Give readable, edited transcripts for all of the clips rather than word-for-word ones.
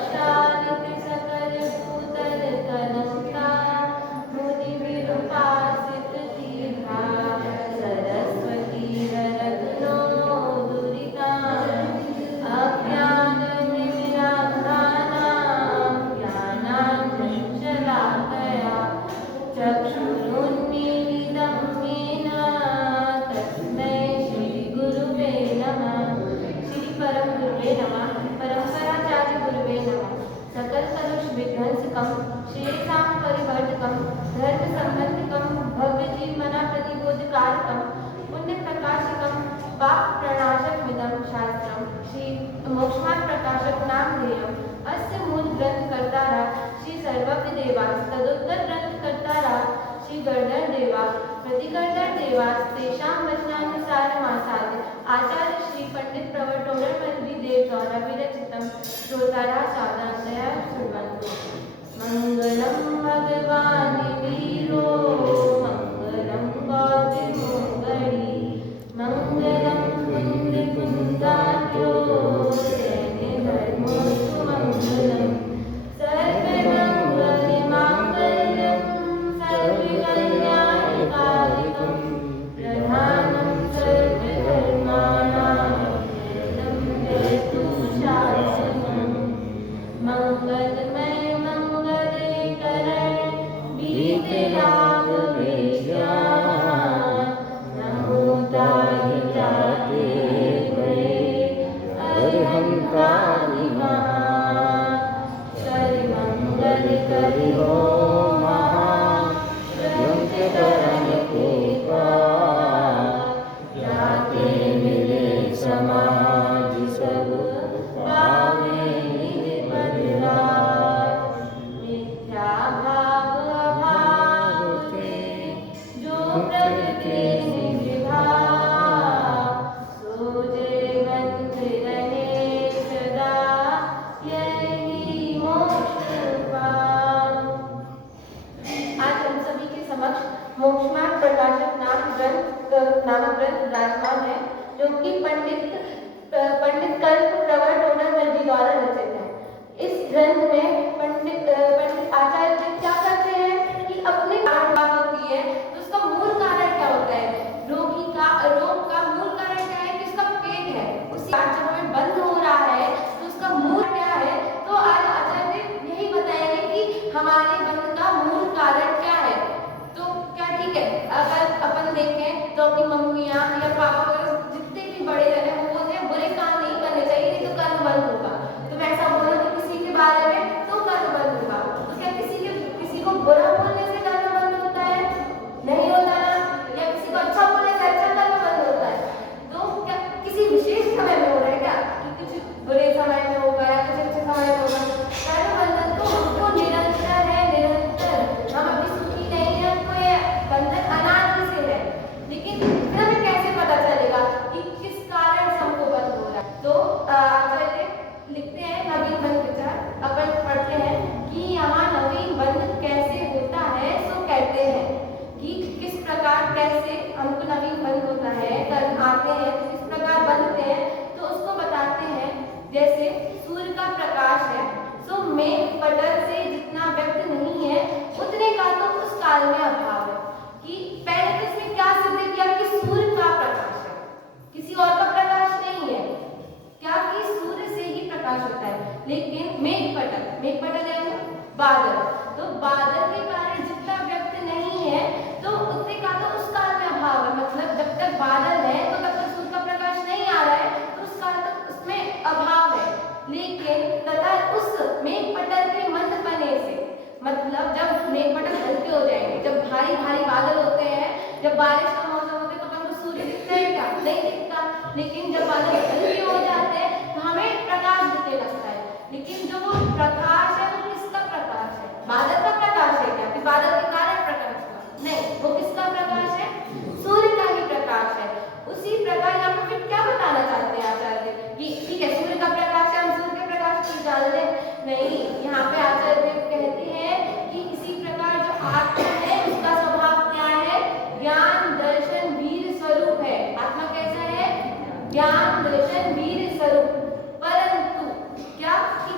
रक्षानिधि सकल भूतल कनका मुनि विरूपासित दीर्घा सरस्वती रत्नो दुरिता अज्ञान निराधानां ज्ञानाञ्जनशलाकया चक्षुरुन्मीलितं येन तस्मै श्रीगुरुवे नमः। श्री परम गुरुवे नमः। परम्पराचार्य गुरुवे नमः। सकल कलुष विध्वंसकं श्रेयसां परिवर्धकं धर्म संबंधकं भव्य जीवना प्रतिबोधकारकं पुण्य प्रकाशकं पाप प्रणाशकमिदं शास्त्रं श्री मोक्षमार्ग प्रकाशक नामधेयम् अस्य मूल ग्रंथ कर्तारा श्री सर्वज्ञ देवास तदुत्तर ग्रंथ कर्तारा श्री गणधर देवास प्रतिगणधर देवास तेषां वचनानुसारमासाद्य आचार्य श्री पंडित प्रवर्तोदरमल्लि देव द्वारा विरचितं श्रोतारः सावधानतया शृण्वन्तु। मंगलम भगवान वीरो मंगलम गौतमोगणी मंगलम कुंदकुंदाख्यो सैन्य धर्मोस्तु मंगलम सर्वमंगलमांगल्यं सर्वकल्याणकारिकं प्रधानं सर्वधर्माणां शरणं जयतु शासनम्। मंगलमय मंगले करण बीतलाभ विद्या नमो ताहि जाते गए अरहंकारी करि मंगल करि हो महा ग्रंथ करण कृपा जाते मिले समाज सब पावे निधि बलिराज। मिथ्या भाव अभाव से जो प्रगटे निज भाव सो जयवंत रहे सदा यही मोक्ष पाव। आज हम सभी के समक्ष मोक्षमार्ग प्रकाशक नामक ग्रंथ विराजमान है जो कि पंडित कल्प प्रवर्तोदरमल्लि द्वारा रचित है। इस ग्रंथ में पंडित आचार्य क्या करते हैं कि अपने कारण होती है तो उसका मूल कारण क्या होता है, रोग का मूल कारण क्या है कि उसका पेट है। उसी जब हमें बंद हो रहा है तो उसका मूल क्या है, तो आज आचार्य यही बताएंगे कि हमारे बंद का मूल कारण क्या है। तो क्या ठीक है, अगर अपन देखें तो अपनी मम्मियाँ या पापा वगैरह जितने भी बड़े जन हैं वो बोलते हैं बुरे काम नहीं करने चाहिए नहीं तो कर्म बंद होगा। तो वैसा बोलो कि किसी के बारे में तो कर्म बंद होगा। तो क्या किसी को बुरा बोलने से कर्म बंद होता है? नहीं होता ना। या किसी को अच्छा बोलने से अच्छा कर्म बंद होता है? तो क्या किसी विशेष समय में हो रहा है क्या कि कुछ बुरे समय में होगा या कुछ अच्छे समय में होगा? कर्म बंधन तो हमको निरंतर है, निरंतर। हम अभी सुखी नहीं है, हमको ये बंधन अनादि से है। लेकिन हमें कैसे पता चलेगा कि किस कारण से हमको बंद हो रहा है? तो आचार्य लिखते हैं नवीन बंध विचार। अपन पढ़ते हैं कि यहाँ नवीन बंध कैसे होता है। सो कहते हैं कि किस प्रकार कैसे हमको नवीन बंध होता है, कर्म आते हैं तो किस प्रकार बनते हैं। तो उसको बताते हैं जैसे सूर्य का प्रकाश है सो मेघ पटल से जितना व्यक्त नहीं है उतने का तो उस काल में अभाव है। कि पहले तो इसमें क्या सिद्ध किया कि सूर्य का प्रकाश है, किसी और का प्रकाश नहीं है। क्या कि सूर्य से ही प्रकाश होता है। लेकिन मेघ पटल यानी बादल, तो बादल के कारण जितना व्यक्त नहीं है तो उतने का तो उस काल में अभाव है। मतलब जब तक बादल है तो तब तक सूर्य का प्रकाश नहीं आ रहा है तो उस काल तक उसमें अभाव है। लेकिन तथा उस मेघ पटल के मंद पने से, मतलब जब मेघ पटल हल्के हो जाएंगे, जब भारी भारी बादल होते हैं, जब बारिश का मौसम होता है तो अपन को सूर्य दिखता है क्या? नहीं दिखता। लेकिन जब बादल हल्के हो जाते हैं तो हमें प्रकाश दिखने लगता है। लेकिन जो वो प्रकाश है वो किसका प्रकाश है? बादल का प्रकाश है क्या कि बादल के कारण प्रकाश हुआ? नहीं, वो किसका प्रकाश है? सूर्य का ही प्रकाश है। उसी प्रकार यहाँ पे फिर क्या बताना चाहते हैं आचार्य कि ठीक है सूर्य का प्रकाश है, हम सूर्य के प्रकाश की डाल दें? नहीं, यहाँ पे आचार्य कहती है कि इसी प्रकार जो आत्मा है उसका स्वभाव क्या है? ज्ञान दर्शन वीर स्वरूप है। आत्मा कैसा है? ज्ञान दर्शन वीर स्वरूप। परंतु क्या कि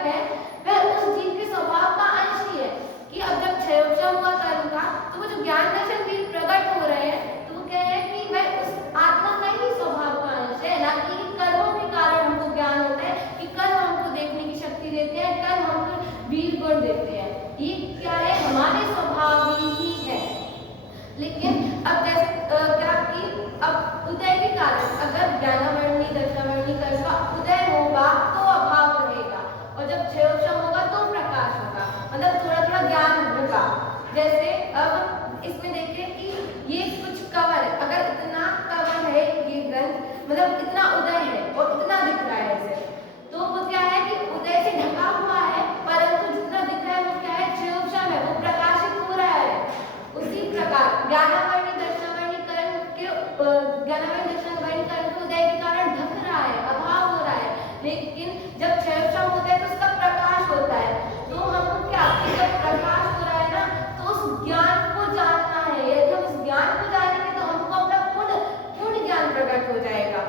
प्रकट है वह उस जीव के स्वभाव का अंश ही है। कि अब जब क्षयोक्षम हुआ कर्म का, तो वो जो ज्ञान दर्शन भी प्रकट हो रहे हैं, तो वो कह रहे हैं कि वह उस आत्मा का ही स्वभाव का अंश है, ना कि कर्मों के कारण हमको ज्ञान होता है, कि कर्म हमको देखने की शक्ति देते हैं, कर्म हमको वीर गुण देते हैं। ये क्या है, हमारे स्वभाव ही है। लेकिन अब जैसे क्या कि अब उदय के कारण अगर ज्ञानामणि दर्शनामणि कर्म का उदय होगा तो अभाव रहेगा, और जब क्षयोक्षम होगा तो प्रकाश होगा, मतलब थोड़ा थोड़ा ज्ञान होगा। जैसे अब इसमें देखिए कि ये कुछ कवर है, अगर इतना कवर है ये ग्रंथ, मतलब इतना उदय है और इतना दिख रहा है इसे, तो वो क्या है कि उदय से ढका हुआ है, परंतु जितना दिख रहा है वो क्या है, क्षयोक्षम है, वो प्रकाशित हो रहा है। उसी प्रकार ज्ञानामणि दर्शनामणि कर्म के ज्ञानामणि दर्शनामणि कर्म के उदय के कारण ढक रहा है, अभाव हो रहा है। लेकिन जब क्षयोक्षम होता है तो उसका प्रकाश होता है। तो हमको क्या, जब प्रकाश हो रहा है ना, तो उस ज्ञान को जानना है। यदि हम उस ज्ञान को जानेंगे तो हमको अपना पूर्ण ज्ञान प्रकट हो जाएगा।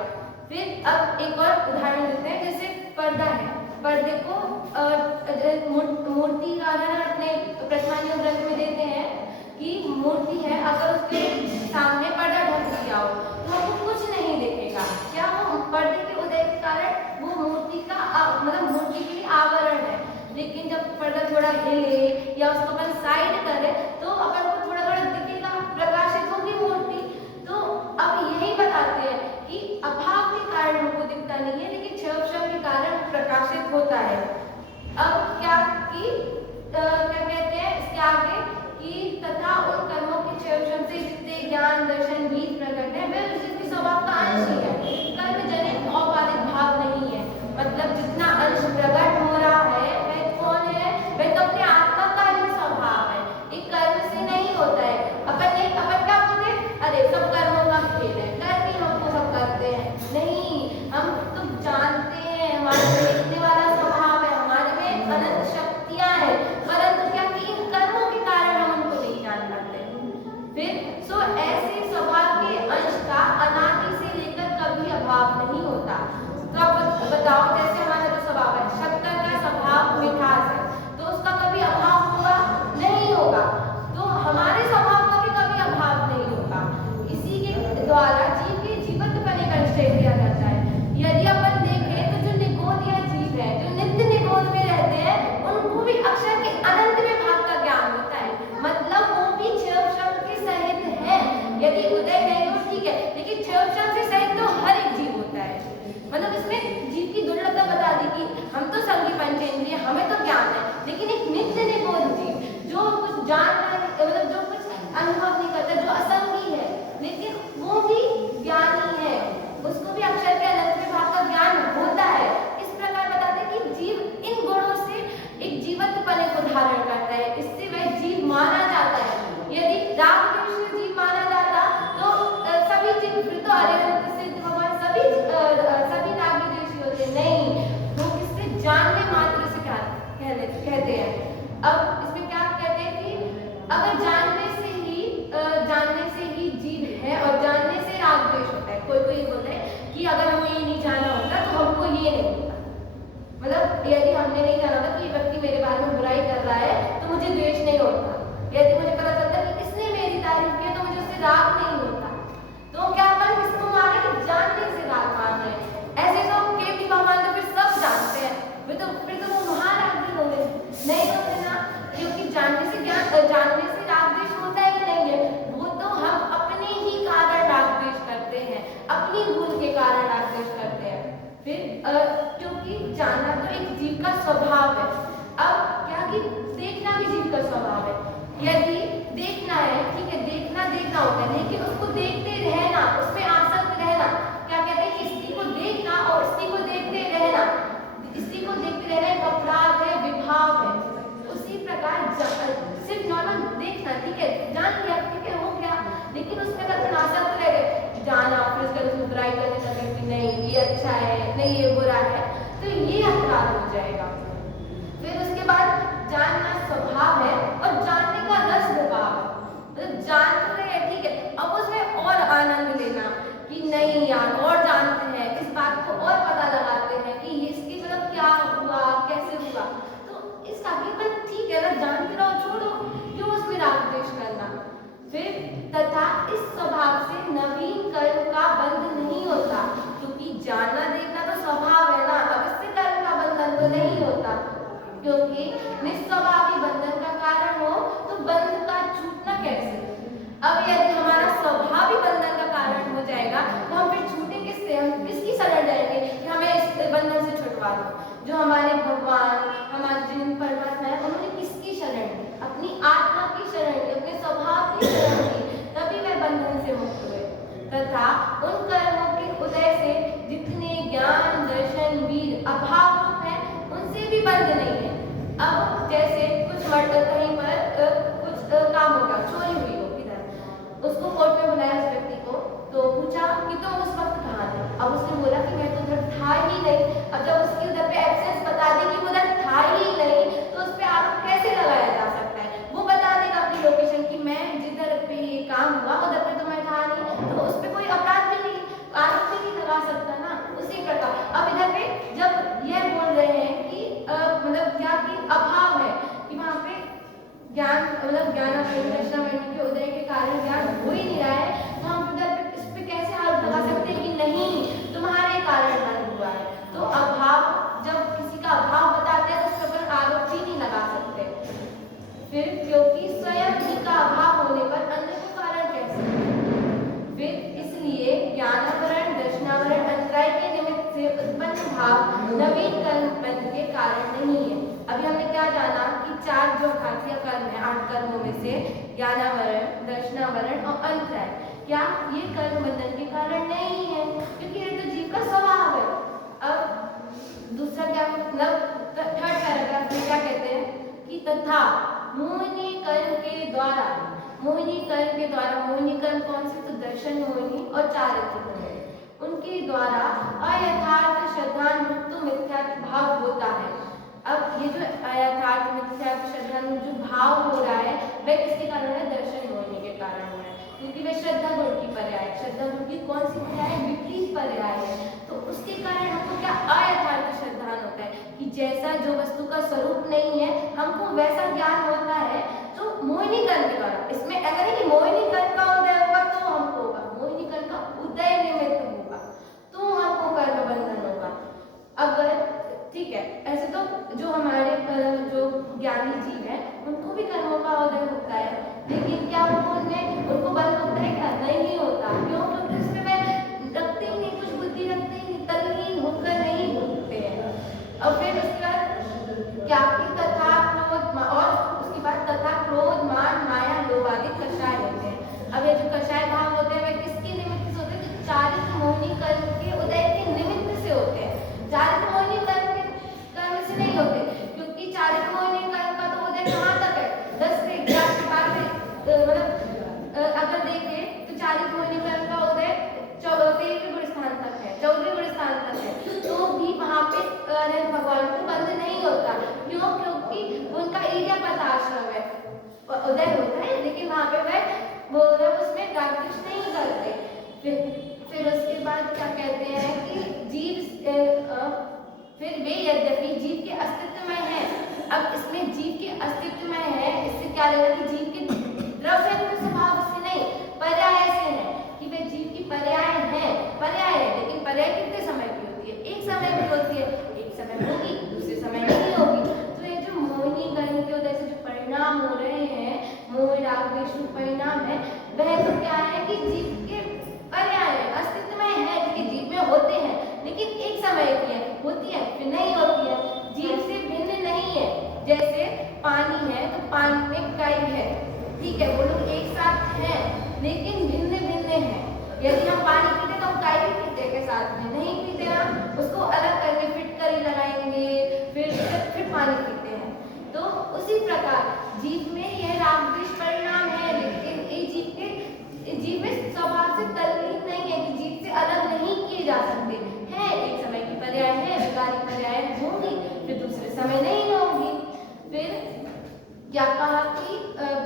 फिर अब एक और उदाहरण देते हैं, जैसे पर्दा है, पर्दे को मूर्तिकार अपने प्रधानियों ग्रंथ में देते हैं कि मूर्ति है, अगर उसके सामने पर्दा ढक दिया हो तो हमको कुछ नहीं दिखेगा। क्या वो पर्दे के उदय के कारण वो मूर्ति का मतलब मूर्ति के लिए आवरण है। लेकिन जब पर्दा थोड़ा हिले या उसको अपन साइड करे तो अपन को थोड़ा थोड़ा दिखेगा, प्रकाशित होगी मूर्ति। तो अब यही बताते हैं कि अभाव के कारण हमको दिखता नहीं है, लेकिन क्षयोक्षम के कारण प्रकाशित होता है। अब क्या कि क्या कहते हैं इसके आगे कि तथा उन कर्मों के क्षयोक्षम से जितने ज्ञान दर्शन बीज प्रकट है वह उस जीव के स्वभाव का अंश ही है, कर्म जनित औपाधिक भाव नहीं है। मतलब जितना अंश प्रकट हो रहा है वह कौन है, वह तो अपने आत्मा का ही स्वभाव है, एक कर्म से नहीं होता है। अपन क्या बोलते हैं, अरे सब कर्मों का खेल है, कर्म ही हमको सब करते हैं। नहीं, हम तो जानते हैं हमारे देखने वाला स्वभाव है, हमारे में अनंत शक्तियां हैं, परंतु क्या कि इन कर्मों के कारण हम उनको नहीं जान पाते। फिर ऐसे स्वभाव के अंश का अनादि से लेकर कभी अभाव नहीं होता। तो अब बताओ, जैसे हमारा जो स्वभाव है, शक्कर का स्वभाव मिठास है, तो उसका कभी अभाव होगा नहीं होगा। तो हमारे स्वभाव का भी कभी अभाव नहीं होगा। इसी के द्वारा जीव के जीवत्वपने का निश्चय किया जाता है। यदि अपन देखें तो जो निगोद या जीव है, जो नित्य निगोद में रहते हैं, उनको भी अक्षर के अनंत में भाग का ज्ञान होता है, मतलब वो भी क्षयोक्षम के सहित है। यदि उदय नहीं हो ठीक है, लेकिन क्षयोक्षम से सहित तो हर एक जीव होता है। मतलब इसमें जीव की दुर्लभता बता दी कि हम तो संगी पंचेंद्रिय, हमें तो ज्ञान है, लेकिन एक नित्य निगोद जीव जो कुछ जान रहा है, मतलब जो कुछ अनुभव नहीं करता, जो असंगी है, लेकिन वो भी ज्ञानी है, उसको भी अक्षर के अनंत में भाग का ज्ञान होता है। इस प्रकार बताते हैं कि जीव इन गुणों से एक जीवत्वपने को धारण करता है, इससे वह जीव माना जाता है। यदि राग द्वेष से जीव माना जाता तो सभी जीव फिर तो अरिहंत सिद्ध भगवान सभी राग द्वेषी होते, नहीं, वो किससे जानने मात्र से कहते हैं। अब इसमें क्या कहते हैं कि अगर जानने से ही जीव है और जानने से राग द्वेष होता है। कोई बोलता है कि अगर हमने ये नहीं जाना होता तो हमको ये नहीं होता, मतलब यदि हमने नहीं जाना होता तो ये व्यक्ति मेरे बारे में बुराई कर रहा है तो मुझे द्वेष नहीं होता। यदि मुझे पता चलता कि इसने मेरी तारीफ की तो मुझे उससे राग नहीं होता। तो क्या अपन किसको मान रहे हैं, जानने से राग मान रहे हैं। ऐसे तो केवल भगवान तो फिर सब जानते हैं, फिर तो वो महाराग हो गए, नहीं होते ना, क्योंकि जानने से राग द्वेष होता ही नहीं है। वो तो हम अपने ही कारण राग द्वेष करते हैं, अपनी भूल के कारण राग द्वेष करते हैं। फिर क्योंकि जानना तो एक जीव का स्वभाव है। अब क्या कि देखना भी जीव का स्वभाव है। यदि देखना है ठीक है, देखना होता है, लेकिन उसको देखते रहना, उसमें आसक्त रहना, क्या कहते हैं, स्त्री को देखना और स्त्री को देखते रहना, स्त्री को देखते रहना एक अपराध है, विभाव है। उसी प्रकार सिर्फ नॉर्मल देखना ठीक है, जान लिया ठीक है, हो गया, लेकिन उसमें अगर आसक्त रह गए, जाना फिर उसका बुराई करने लगे कि नहीं ये अच्छा है, नहीं ये बुरा है, तो ये अपराध हो जाएगा। फिर उसके बाद जानना स्वभाव है और जानने का रस भाव है, मतलब जान तो रहे हैं ठीक है, अब उसमें और आनंद लेना कि नहीं यार और जानते हैं, इस बात को और पता लगाते हैं कि इसकी मतलब क्या हुआ कैसे हुआ, जानना देखना तो स्वभाव है ना, अब इससे कर्म का बंधन तो नहीं होता, क्योंकि निस्वभावी बंधन का कारण हो तो बंध का छूटना कैसे। अब यदि हमारा स्वभाव ही बंधन का कारण हो जाएगा तो हम फिर छूटे किससे, हम किसकी शरण जाएंगे कि हमें इस बंधन से छुटवा दो। जो हमारे भगवान, हमारे जिन परमात्मा है, उन्होंने किसकी शरण ली, अपनी आत्मा की शरण ली, अपने स्वभाव की शरण ली, तभी वह बंधन से मुक्त हुए। तथा उन कर्मों के उदय से जितने ज्ञान दर्शन वीर अभाव रूप है उनसे भी बंध नहीं है। अब जैसे कुछ मर्द कहीं पर कुछ काम होगा, चोरी हुई हो इधर, उसको कोर्ट में बुलाया उस व्यक्ति को, तो पूछा कि तुम उस वक्त कहाँ थे। अब उसने बोला कि मैं तो उधर था ही नहीं। अब जब उसकी उधर पे एब्सेंस बता दी कि उधर था ही नहीं, तो उस पर आरोप कैसे लगाया जा सकता है। वो बता देगा अपनी लोकेशन कि मैं जिधर पे ये काम हुआ उधर पे तो मैं था नहीं, तो उस पर कोई अपराध भी नहीं, आरोप भी नहीं लगा सकता ना। उसी प्रकार अब इधर पे जब यह बोल रहे हैं कि मतलब क्या कि अभाव है कि वहाँ पे ज्ञान मतलब ज्ञान के उदय के कारण ज्ञान हो ही नहीं रहा है, तो हम इधर पे इस पे कैसे आरोप लगा सकते हैं कि नहीं तुम्हारे कारण बंद हुआ है। तो अभाव, जब किसी का अभाव बताते हैं तो उस पर आरोप ही नहीं लगा सकते फिर, क्योंकि स्वयं ही का अभाव होने पर अन्य को कारण कैसे। फिर इसलिए ज्ञानावरण दर्शनावरण अंतराय के निमित्त से उत्पन्न भाव नवीन कर्म बंध के कारण नहीं है। अभी हमने क्या जाना कि चार जो भारतीय कर्म है, 8 कर्मों में से ज्ञानावरण, दर्शनावरण और अंतराय, क्या ये कर्म बंधन के कारण नहीं है, क्योंकि ये तो जीव का स्वभाव है। अब दूसरा क्या मतलब थर्ड पैराग्राफ में क्या कहते हैं कि तथा मोहिनी कर्म के द्वारा, मोहिनी कर्म के द्वारा, मोहिनी कर्म कौन से, तो दर्शन मोहिनी और चारित्र मोहिनी, उनके द्वारा अयथार्थ श्रद्धानुक्त मिथ्यात्व भाव होता है। अब ये जो अयथार्थ मिथ्यात्व श्रद्धानुक्त जो भाव हो रहा है वह किसके कारण है, दर्शन मोहिनी के कारण हो रहा है, क्योंकि वह श्रद्धा गुण की पर्याय, श्रद्धा गुण की कौन सी पर्याय, विपरीत पर्याय है। तो उसके कारण हमको क्या अयथार्थ श्रद्धान होता है कि जैसा जो वस्तु का स्वरूप नहीं है हमको वैसा ज्ञान होता है। तो मोहिनी कर्म के द्वारा, इसमें अगर है कि मोहिनी कर्म का उदय होगा तो हमको होगा, मोहिनी कर्म का उदय निमित्त होगा तो हमको कर्म बंधन होगा। अगर ठीक है, ऐसे तो जो हमारे जो ज्ञानी जीव है उनको भी कर्मों का उदय होता है, लेकिन क्या उनको बंद होता है, क्या नहीं होता। क्यों, क्योंकि उसमें वह रखते ही नहीं, कुछ बुद्धि रखते ही नहीं, तल्लीन होकर नहीं होते हैं। अब फिर उसके बाद क्या तथा क्रोध, और उसके बाद तथा क्रोध मान माया लोभ आदि कषाय होते हैं। अब ये जो कषाय भाव होते हैं वे किसके निमित्त से होते हैं, जो चारित्र मोहिनी कर्म के उदय के निमित्त से होते हैं। चारित्र मोहिनी कर्म से नहीं होते, क्योंकि चारित्र मोहिनी कर्म का तो उदय कहाँ तक है, 10 से 11 के बाद मतलब अगर देखें तो चारित्र मोहिनी कर्म का उदय 13वें गुण स्थान तक है, 14वें गुण स्थान तक है, तो भी वहाँ पे भगवान को बंध नहीं होता। क्यों, क्योंकि उनका इर्यापत आश्रम है, उदय होता है लेकिन वहाँ पे वह उसमें रागद्वेष नहीं करते। फिर उसके बाद क्या कहते हैं कि जीव फिर वे यद्यपि जीव के अस्तित्व में है। अब इसमें जीव के अस्तित्व में है, इससे क्या लगेगा कि जीव के द्रव्य स्वभाव से नहीं, पर्याय से है कि वे जीव की पर्याय है, पर्याय है, लेकिन पर्याय कितने समय की होती है, एक समय की होती है, एक समय होगी दूसरे समय नहीं होगी। तो ये जो मोहिनी कर्म के उदय से जो परिणाम हो रहे हैं, मोह राग द्वेष परिणाम है, वह तो क्या है कि जीव के पर्याय है, अस्तित्व में है, कि जीव में होते हैं लेकिन एक समय की है, होती है फिर नहीं होती है, जीव से भिन्न नहीं है। जैसे पानी है तो पानी में कई है, ठीक है, वो लोग एक साथ हैं लेकिन भिन्न भिन्न हैं। यदि हम पानी पीते तो हम कई भी पीते के साथ में नहीं पीते, हम उसको अलग करके फिटकरी लगाएंगे फिर पानी पीते हैं। तो उसी प्रकार जीव में यह राग द्वेष परिणाम है, लेकिन जीव में स्वभाव से तल्लीन नहीं है कि जीव से अलग नहीं किए जा सकते हैं। एक समय की पर्याय है, विकारी पर्याय होंगी, फिर दूसरे समय नहीं होंगी। फिर क्या कहा कि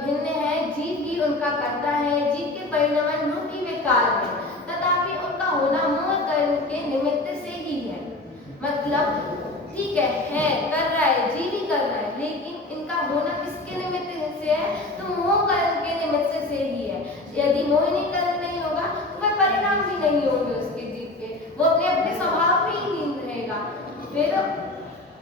भिन्न है, जीव ही उनका करता है, जीव के परिणाम रूपी वे कार्य है, तथापि उनका होना मोह कर्म के निमित्त से ही है। मतलब ठीक है कर रहा है, जीव ही कर रहा है, लेकिन इनका होना किसके निमित्त से है, तो मोह कर्म के निमित्त से ही है। यदि मोहिनी कर्म नहीं होगा तो वह परिणाम भी नहीं होंगे उसके जीव के, वो अपने अपने स्वभाव फिर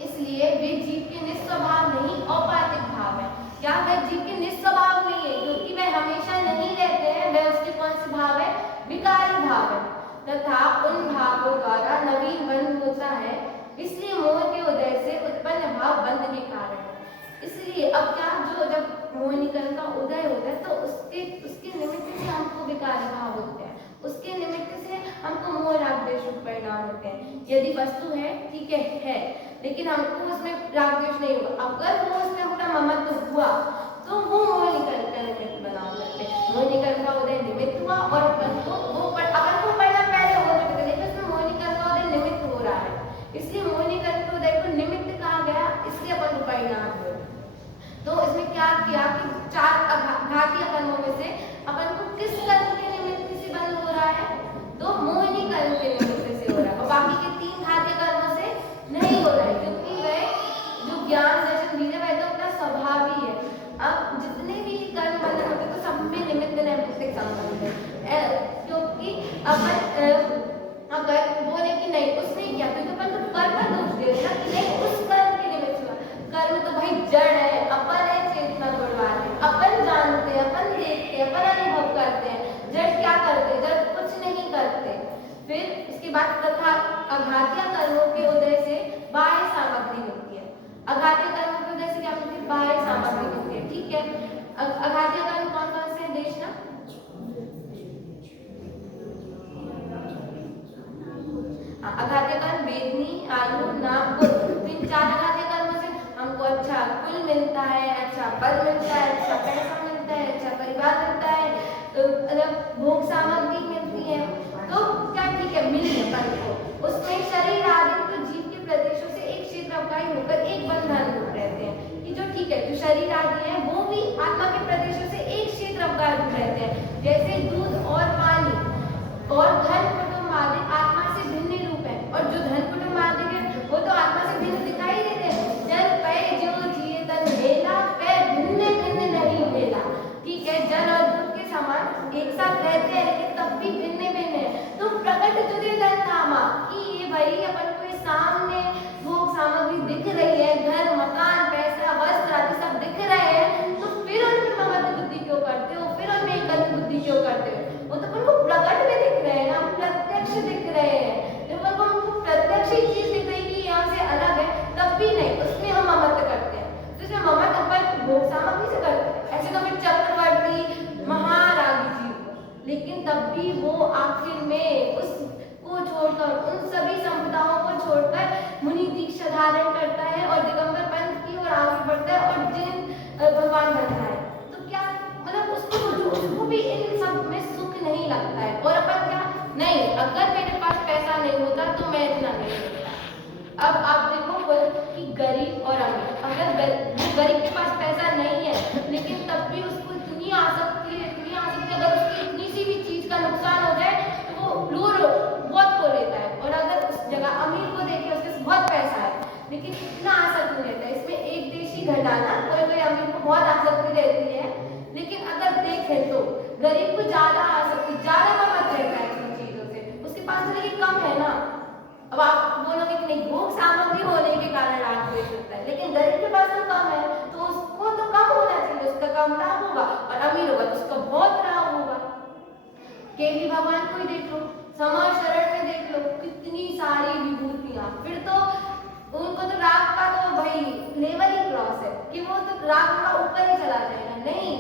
इसलिए वे जीव के निस्वभाव नहीं औपाधिक भाव है। क्या वह जीव के निस्वभाव नहीं है, क्योंकि वह हमेशा नहीं रहते हैं, वह उसके कौन से भाव है, विकारी भाव है, तथा उन भावों द्वारा नवीन बंध होता है, इसलिए मोह के उदय से उत्पन्न भाव बंध के कारण है। इसलिए अब क्या, जो जब मोहिनीकरण का उदय होता है तो उसके निमित्त से हमको विकारी भाव होते हैं, उसके निमित्त से हमको मोह राग द्वेष परिणाम होते हैं। यदि वस्तु है, ठीक है, लेकिन हमको उसमें राग द्वेष नहीं हुआ, अगर वो उसमें अपना ममत्व हुआ तो वो मोहिनीकरण का निमित्त बना सकते हैं। मोहिनीकरण का उदय निमित्त हुआ और अपन को परिणाम पहले हो चुके थे, लेकिन उसमें मोहिनीकरण का उदय निमित्त हो रहा है, इसलिए मोहिनीकरण के उदय को निमित्त कहा गया, इसलिए अपन को परिणाम हुए। तो इसमें क्या किया कि 4 घातीय कर्मों में से अपन को किस कर्म के निमित्त से बंध हो रहा है, तो मोहिनीकरण के निमित्त से हो रहा है, और बाकी के 3 घातीय कर्मों से नहीं हो रहा है, क्योंकि वह जो ज्ञान दर्शन वीर्य वह तो अपना स्वभाव ही है। अब जितने भी कर्म बंधन होते तो सब में निमित्त नैमित्तिक संबंध है, क्योंकि अपन अगर बोले कि नहीं उसने क्या, क्योंकि अपन तो कर्म पर दोष दे रहे ना कि नहीं उस कर्म के निमित्त हुआ, कर्म तो भाई जड़ है, अपन है चेतना गुणवान है, अपन जानते हैं, अपन देखते हैं, अपन अनुभव करते हैं, जड़ क्या करते, जड़ कुछ नहीं करते। फिर इसके बाद तथा अघातीय कर्मों के उदय से बाह्य सामग्री होती है, अघातीय कर्मों के उदय से क्या होती है, बाह्य सामग्री होती है, ठीक है। अघातीय कर्म कौन कौन से देश ना, अघातीय कर्म वेदनी, आयु, नाम, कुल, इन 4 अघातीय कर्मों से हमको अच्छा कुल मिलता है, अच्छा पद मिलता है, अच्छा पैसा मिलता है, अच्छा परिवार मिलता है, मतलब भोग सामग्री मिलती है, तो क्या ठीक है मिल अपन को। उसमें शरीर आदि तो जीव के प्रदेशों से एक क्षेत्र अवकाश होकर एक बंधन रूप रहते हैं, कि जो ठीक है जो शरीर आदि है वो भी आत्मा के प्रदेशों से एक क्षेत्र अवकाश रूप रहते हैं, जैसे दूध और पानी और धन कुटुंब आदि आत्मा से भिन्न रूप है, और जो धन कुटुंब आदि है वो तो आत्मा से भिन्न दिखाई देते हैं, जल पय जो जिए तन मेला पय भिन्न भिन्न नहीं मेला, ठीक है, जल और दूध के समान एक साथ रहते हैं लेकिन तब भी भिन्न भिन्न है। तो प्रकट तुझे धन धामा कि ये भाई अपन को सामने भोग सामग्री दिख रही है, घर मकान पैसा वस्त्र आदि सब दिख रहे हैं, तो फिर उनमें ममत्व बुद्धि क्यों करते हो, फिर उनमें एकत्व बुद्धि क्यों करते हो, वो तो अपन को प्रकट में दिख रहे हैं ना, प्रत्यक्ष दिख रहे हैं, जब अपन को प्रत्यक्ष ही चीज दिख रही कि यहाँ से अलग है तब भी नहीं, उसमें हम ममत्व करते हैं, तो इसमें ममत्व अपन भोग सामग्री से करते हैं, ऐसे तो फिर चक्रवर्ती महारागी जी, लेकिन तब भी वो आखिर में उसको छोड़कर उन सभी संपदाओं को छोड़कर मुनि दीक्षा धारण करता है और दिगंबर पंथ की ओर आगे बढ़ता है और जिन भगवान बनता है, तो क्या मतलब उसको भी इन सब में सुख नहीं लगता है, और अपन क्या नहीं, अगर मेरे पास पैसा नहीं होता तो मैं इतना नहीं होता। अब आप देखो कि गरीब और अमीर, अगर गरीब के पास पैसा नहीं है लेकिन तब भी उसको इतनी आसक्ति है, अगर उसकी इतनी सी भी चीज का नुकसान हो जाए तो वो लूर बहुत हो लेता है, और अगर उस जगह अमीर को देखे उसके पास बहुत पैसा है लेकिन इतना आसक्ति नहीं रहता है। इसमें एक देशी घटाना, कोई अमीर को बहुत आसक्ति रहती है, लेकिन अगर देखें तो गरीब को ज्यादा आसक्ति, ज्यादा ममत्व रहता है इन चीजों से, उसके पास तो लेकिन कम है ना। अब आप बोलोगे कि नहीं भोग सामग्री होने के कारण राग द्वेष होता है, लेकिन गरीब के पास तो कम है तो उसको तो कम होना चाहिए, उसका कम लाभ होगा, और अमीर होगा तो उसका बहुत लाभ होगा। केवी भगवान को ही देख लो, समा शरण में देख लो, कितनी सारी विभूतियां, फिर तो उनको तो राग का तो भाई लेवल ही क्रॉस है कि वो तो राग का ऊपर ही चला जाएगा, नहीं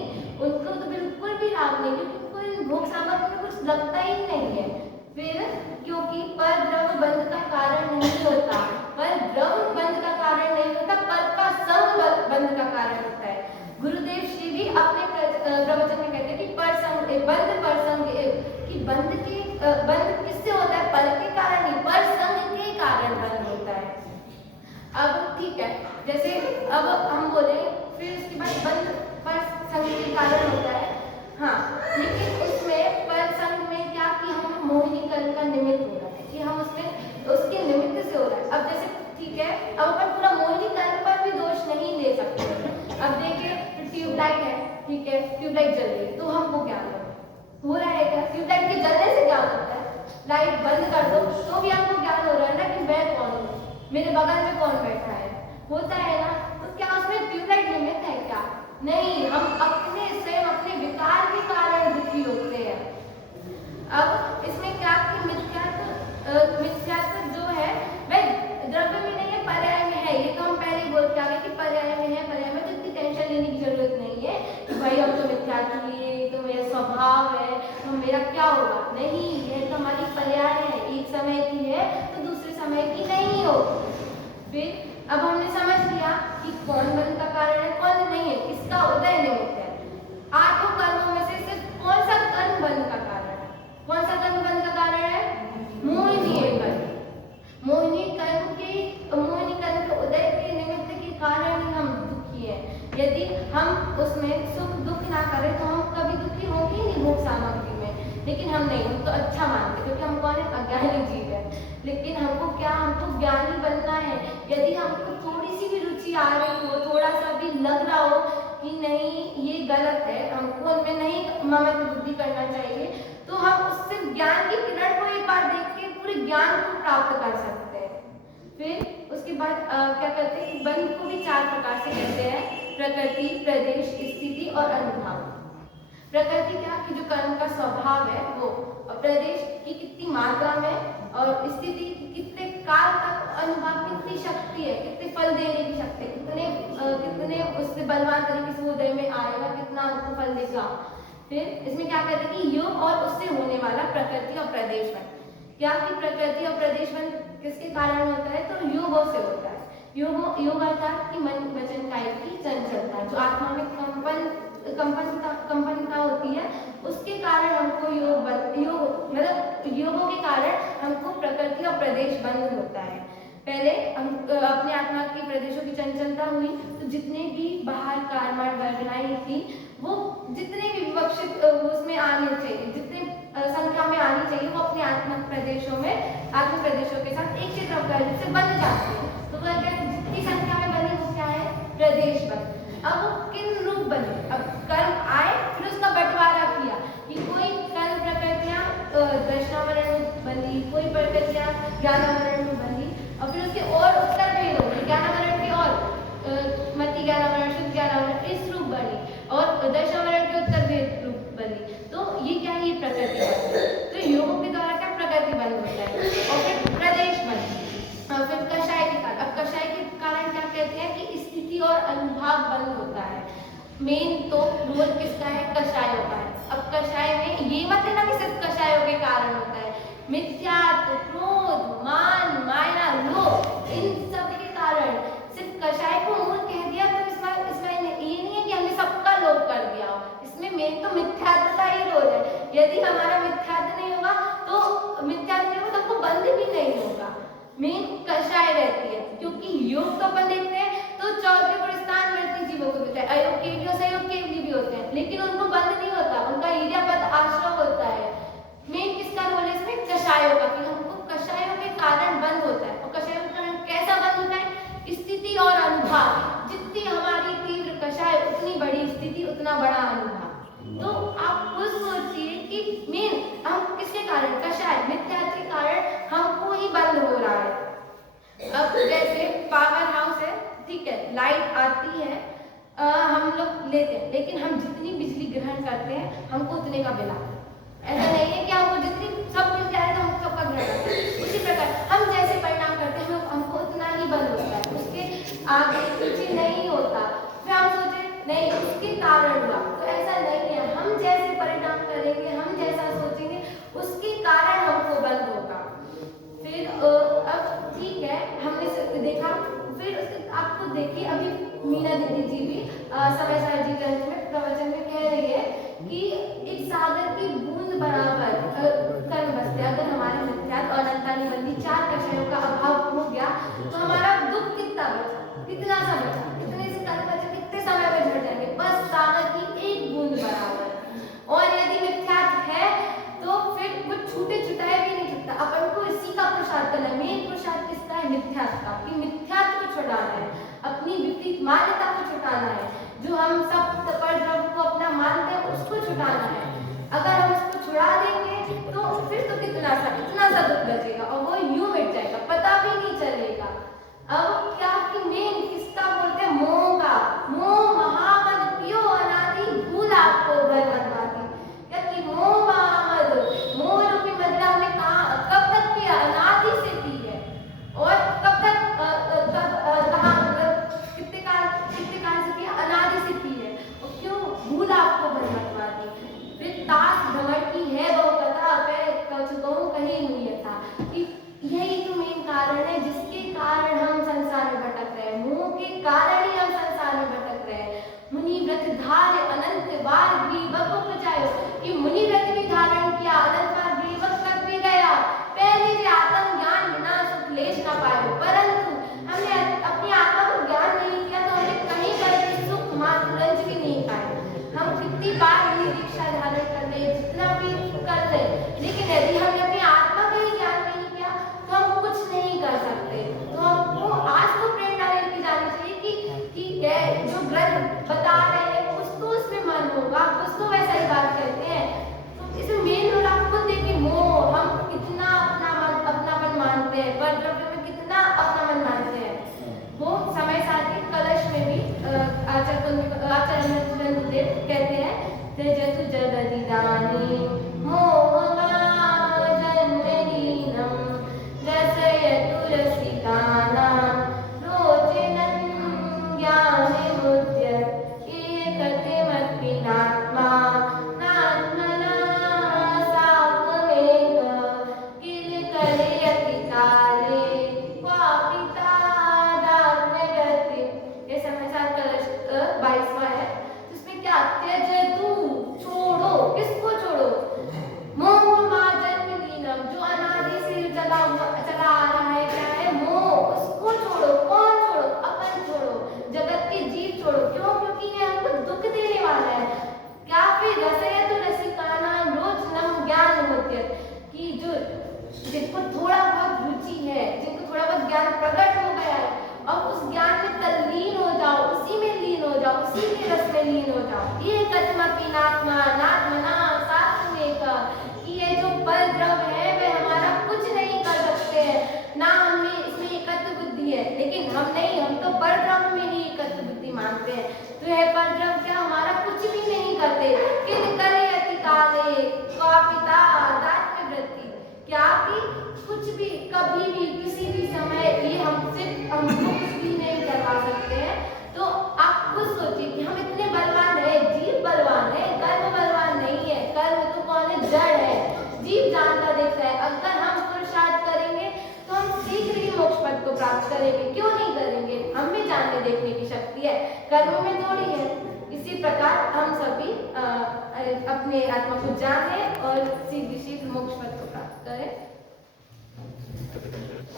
उनको तो बिल्कुल भी राग नहीं, क्योंकि उनको भोग सामग्री में कुछ लगता ही नहीं है। फिर क्योंकि पर ब्रह्म बंध का कारण नहीं होता, पर ब्रह्म बंध का कारण नहीं होता, पर का संग बंध का कारण होता है। गुरुदेव श्री भी अपने प्रवचन में कहते हैं कि पर संग बंध पर संग, कि बंध किससे होता है, पर के कारण नहीं, पर संग के कारण बंध होता है। अब ठीक है, जैसे अब हम बोले फिर उसके बाद बंध पर संग के कारण होता है, हाँ, लेकिन उसमें पर संग में क्या कि हम मोहिनीकरण का निमित्त हो रहा है, कि हम उसमें उसके निमित्त से हो रहा है। अब जैसे ठीक है, अब अपन पूरा मोहिनीकरण पर भी दोष नहीं दे सकते। अब देखिए ट्यूबलाइट है, ठीक है, ट्यूबलाइट जल रही है तो हमको ज्ञान हो रहा है क्या, ट्यूबलाइट के जलने से ज्ञान होता है, लाइट बंद कर दो तो भी हमको ज्ञान हो रहा है ना कि मैं कौन हूँ, मेरे बगल में कौन बैठा है, होता है ना। तो क्या उसमें ट्यूबलाइट निमित्त है क्या? नहीं, हम अपने स्वयं अपने विकार के कारण दुखी होते हैं। अब इसमें क्या कि मिथ्यात्व जो है वह द्रव्य में नहीं है, पर्याय में है। ये तो हम पहले ही बोल के आ गए कि पर्याय में है। पर्याय में तो इतनी टेंशन लेने की जरूरत नहीं है कि भाई हम तो मिथ्यात्व लिए, तो मेरा स्वभाव है, तो मेरा क्या होगा। नहीं, यह तो हमारी पर्याय है, एक समय की है तो दूसरे समय की नहीं होगी। फिर अब हमने समझ लिया कि कौन बंध का कारण है, कौन नहीं है, इसका उदय निमित्त है। आठों कर्मों में से सिर्फ कौन सा कर्म बंध का कारण है? कौन सा कर्म बंध का कारण है? मोहिनी कर्म। मोहिनी कर्म के उदय के निमित्त के कारण ही हम दुखी है। यदि हम उसमें सुख दुख ना करें तो हम कभी दुखी होंगे ही नहीं भोग सामग्री में। लेकिन हम नहीं, हम तो अच्छा मानते, क्योंकि हम कौन है? अज्ञानी जीव है। लेकिन हमको क्या, हमको ज्ञानी बनना है। यदि हमको थोड़ी सी भी रुचि आ रही हो, थोड़ा सा भी लग रहा हो कि नहीं ये गलत है, हमको उनमें नहीं ममत्व बुद्धि करना चाहिए, तो हम उससे ज्ञान की किरण को एक बार देख के पूरे ज्ञान को प्राप्त कर सकते हैं। फिर उसके बाद क्या करते हैं कि बंध को भी 4 प्रकार से कहते हैं: प्रकृति, प्रदेश, स्थिति और अनुभाव। प्रकृति क्या कि जो कर्म का स्वभाव है वो, और प्रदेश की कितनी मात्रा में, और स्थिति कितने काल तक, अनुभाव कितनी शक्ति है, कितने फल देने की शक्ति, कितने उससे बलवान तरीके से उदय में आएगा, कितना उसको फल देगा। फिर इसमें क्या कहते हैं कि योग और उससे होने वाला प्रकृति और प्रदेश बन। क्या कि प्रकृति और प्रदेश बन किसके कारण होता है? तो योगों से होता है। योग अर्थात कि मन वचन काय की चंचलता, जो आत्मा में कंपनता होती है, उसके कारण हमको मतलब योगों के कारण हमको प्रकृति और प्रदेश बंध होता है। पहले हम अपने आत्मा की प्रदेशों की चंचलता हुई, तो जितने भी बाहर कर्मण वर्गनाएं थी वो जितने भी विवक्षित उसमें आने चाहिए, जितने संख्या में आनी चाहिए, वो अपने आत्मिक प्रदेशों के साथ एक क्षेत्र से बन जाती है। तो वह जितनी संख्या में बनी वो क्या है? प्रदेश बन। अब वो किन रूप बने? अब कर्म आए, फिर उसका बंटवारा किया कि कोई कर्म प्रकृतियां दर्शनावरण में बंधी, कोई प्रकृतियां ज्ञानावरण में बंधी, और फिर उसके और उत्तर भेद हो गए, ज्ञानावरण के और मति ज्ञानावरण, शुद्ध ज्ञानावरण, इस रूप बनी, और दर्शनावरण के उत्तर भेद रूप बनी। तो ये क्या है? ये प्रकृति बन। तो योगों के द्वारा क्या प्रकृति बंद होता है, और फिर प्रदेश बन, और फिर कषाय के कारण। अब कषाय के कारण क्या कहते हैं कि स्थिति और अनुभाव बंद होता है। मेन तो रोल किसका है? कषायों का है। अब कषाय में ये मत है ना कि सिर्फ कषायों के कारण होता है, मिथ्यात्व, क्रोध, मान, माया, लोभ, इन सब के कारण। सिर्फ कषाय को मूल कह दिया तो इसमें ये नहीं है कि हमने सबका लोभ कर दिया। इसमें मेन तो मिथ्यात्व का ही रोल है। यदि हमारा मिथ्यात्व नहीं होगा तो हमको बंध भी नहीं होगा। मेन कषाय रहती है, क्योंकि योग तो अपन देखते हैं तो चौथे पुरस्तान वृत्ति जीवों को मिलता है, अयोग केवली और सहयोग केवली भी होते हैं, लेकिन उनको बंध नहीं होता, उनका ईर्ष्यापद आश्रय होता है। मेन किसका रोल है इसमें? कषायों का, कि हमको कषायों के कारण बंद होता है। और कषायों के कारण कैसा बंद होता है? स्थिति और अनुभाव। जितनी हमारी तीव्र कषाय उतनी बड़ी स्थिति, उतना बड़ा अनुभाव। तो आप खुद सोचिए कि मेन हम किसके कारण? कषाय, मिथ्यात्व के कारण हमको ही बंद हो रहा है। अब जैसे पावर हाउस है, ठीक है, लाइट आती है, हम लोग लेते हैं, लेकिन हम जितनी बिजली ग्रहण करते हैं हमको उतने का बिल आता है। ऐसा नहीं है कि हमको जितनी सब मिल जाए तो हम सबका ग्रहण करते हैं। उसी प्रकार हम जैसे परिणाम करते हैं हमको उतना ही बंद होता है, उसके आगे पीछे नहीं होता। फिर हम सोचे नहीं उसके कारण हुआ, तो ऐसा नहीं है। हम जैसे परिणाम करेंगे, हम जैसा सोचेंगे, उसके कारण हमको बंद होगा। फिर अब ठीक है, हमने देखा। फिर आपको देखिए, अभी मीना दीदी जी भी समय सारजी ग्रंथ में प्रवचन में कह रही है कि एक सागर की बूंद बराबर कर्म बसते। अगर हमारे मिथ्यात्व और अनंता निबंधी 4 कषायों का अभाव हो गया तो हमारा दुख कितना बचा? कितना सा बचा? कितने से कर्म बचा? कितने समय में झड़ जाएंगे? बस सागर की एक बूंद बराबर। और यदि मिथ्यात्व है तो फिर वो छूटे छुटाए भी नहीं छूटता। अपन को इसी का प्रसाद करना है। मेन प्रसाद किसका है? मिथ्यात्व का, कि मिथ्यात्व को छुड़ाना है, अपनी विपरीत मान्यता को छुटाना है, जो हम सब परद्रव्य को अपना मानते हैं उसको छुटाना है। अगर हम उसको छुड़ा देंगे तो फिर तो इतना सा दुख बचेगा, और वो यूं मिट जाएगा, पता भी नहीं चलेगा। चला आ रहा है क्या है? मोह। उसको छोड़ो। कौन छोड़ो? अपन छोड़ो, जगत के जीव छोड़ो। क्यों? क्योंकि ये हमको दुख देने वाला है। क्या? फिर रसयतु रसिकानां रोचनम ज्ञानमुद्यत, कि जो जिनको थोड़ा बहुत रुचि है, जिनको थोड़ा बहुत ज्ञान प्रकट हो गया है, अब उस ज्ञान में तल्लीन हो जाओ, उसी में लीन हो जाओ, उसी के रस में लीन हो जाओ। ये कथमपि नात्मा नात्मना सात्विक, कि ये जो पर द्रव्य है वह हमारा कुछ नहीं कर सकते हैं, ना हमें इसमें एकत्व बुद्धि है। लेकिन हम नहीं, हम तो पर द्रव्य में ही एकत्व बुद्धि मानते हैं। तो यह पर द्रव्य क्या हमारा कुछ भी नहीं करते। किन करे अति काले कापिता दात्म्य वृत्ति, क्या कि कुछ भी कभी भी किसी भी समय ये हमको कुछ भी नहीं करवा सकते हैं। तो आप खुद सोचिए कि हम इतने बलवान है, जीव बलवान है, कर्म बलवान नहीं है। कर्म तो कौन है? जड़ है, जीव जानता देखता है। अगर हम पुरुषार्थ करेंगे तो हम शीघ्र ही मोक्ष पद को प्राप्त करेंगे। क्यों नहीं करेंगे? हम में जानने देखने की शक्ति है, कर्म में थोड़ी है। इसी प्रकार हम सभी अपने आत्मा को जाने और शीघ्र मोक्ष पद को प्राप्त करें।